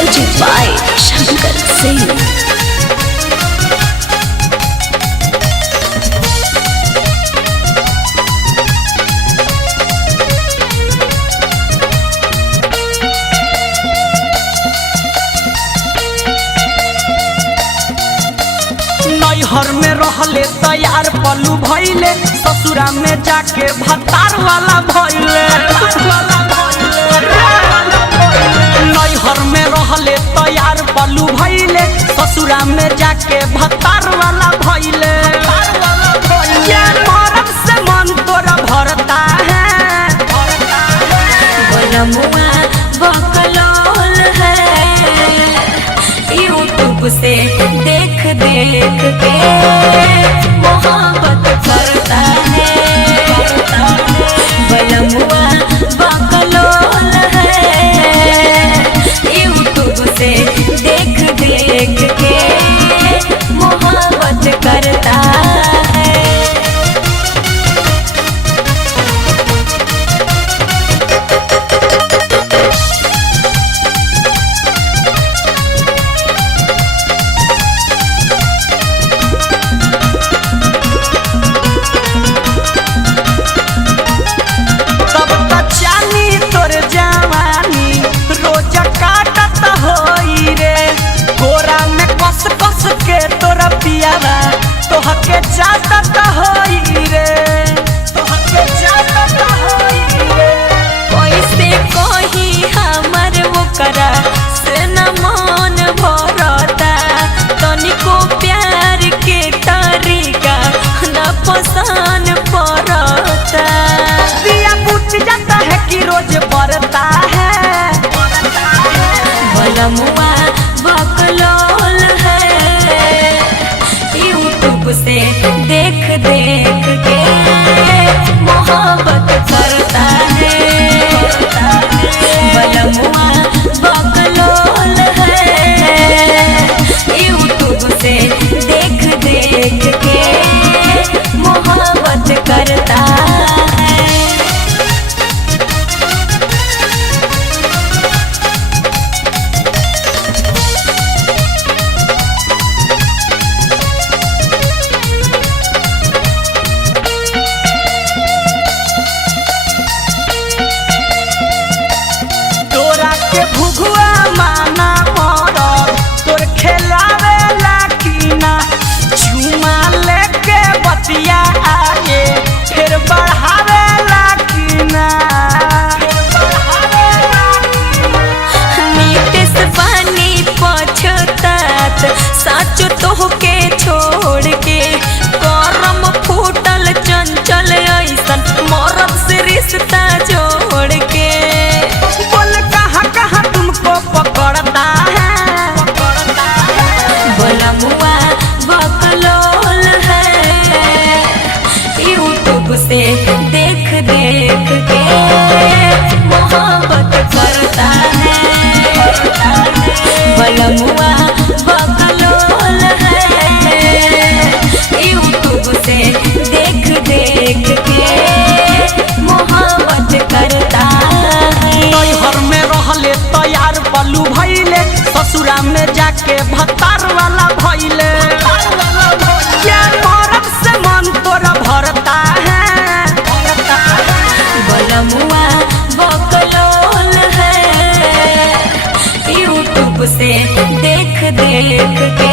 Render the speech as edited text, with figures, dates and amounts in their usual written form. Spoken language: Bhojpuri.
Music by Shankar Singh. नैहर में रहले तैयार पलू भइले, ससुरा में जाके भतार वाला भइले। नैहर में रहले तैयार पलू भइले, ससुरा में जाके भतार वाला भइले। क्या मरद से मन तोरा भरता है, बनमुआ बकलोल है, यूट्यूब से देख देख के मोहब्बत करता है। बनमुआ बकलोल है, यूट्यूब से देख देख के मोहब्बत करता है। तोहके चाहत होई रे, तोहके चाहत होई रे। कैसे कही हमर ओकरा से न मन भरता, तनिको प्यार के तरीका न पसंद पड़ता। दिया बुझ जाता है कि रोज बढ़ता है, बनमुआ बकलोल है, यूट्यूब से देख देख के मोहब्बत करता है। बनमुआ बकलोल है, यूट्यूब से देख देख के मोहब्बत करता है। भुगुआ माना मरद तोर खेलावे लाकीना, चुमा लेके बतिया आगे फिर बढ़ावे लाकीना। नीतीश पानी पछतात साचो तोहके छोड़ के, करम फूटल चंचल ऐसन मरद से रिश्ता जोड़ के। पकड़ता है, बनमुआ बकलोल है, यूट्यूब से देख देख के मोहब्बत करता है। बनमुआ बकलोल है, यूट्यूब से देख देख के मोहब्बत करता है। नैहर में रहले तैयार पलू भइले, ससुरा में जाके भतार वाला भइले। क्या मरद से मन तोरा भरता है, बनमुआ बकलोल है, यूट्यूब से देख देख के